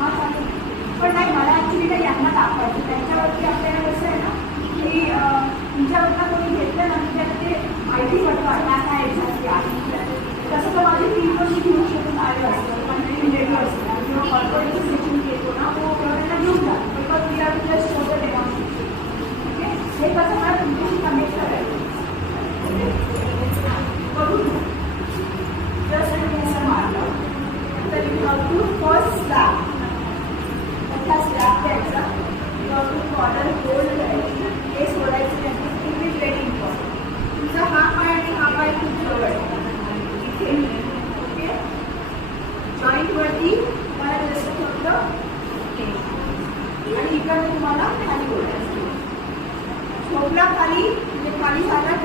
हां चालेल. पण नाही, मला ॲक्च्युली काही यांना दाखवायचं त्यांच्यावरती आपल्याला कसं आहे ना की तुमच्यावरनं कोणी घेतलं ना की त्याला ते माहिती पडतं काय एक्झॅक्टली आहे. तसं तर माझी फी पण मी घेऊ शकून आले असतं पण रेडी असतं किंवा कॉर्पोरेटचं सेशन घेतो ना तो त्यांना घेऊन जा because we are just show the demonstration. Okay, हे कसं मला तुमच्याशी कनेक्ट करायचं बघून जस्ट मी असं मारलं तर you have to first slab मोठा स्लॅब द्यायचा. You have to corner hold करायची, हे सोडायचं त्यांनी. It is very important. तुमचा हा पाय आणि हा पाय खूप जवळ आहे इथे. ओके, जॉईंटवरती तुम्हाला जसं फक्त आणि इकडे तुम्हाला खाली ओढायचं. झोपला खाली म्हणजे खाली झाला